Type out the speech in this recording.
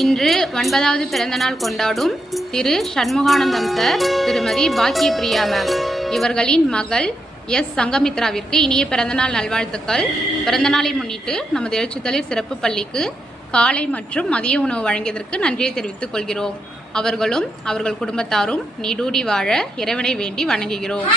இன்று 9வது பிறந்தநாள் கொண்டாடும் திரு சண்முகானந்தம் சார், திருமதி பாக்கியபிரியா மேம் இவர்களின் மகள் எஸ் சங்கமித்ராவிற்கு இனிய பிறந்தநாள் நல்வாழ்த்துக்கள். பிறந்தநாளை முன்னிட்டு நமது எழுச்சித்தளிர் சிறப்பு பள்ளிக்கு காலை மற்றும் மதிய உணவு வழங்கியதற்கு நன்றியை தெரிவித்துக் கொள்கிறோம். அவர்களும் அவர்கள் குடும்பத்தாரும் நீடூடி வாழ இறைவனை வேண்டி வணங்குகிறோம்.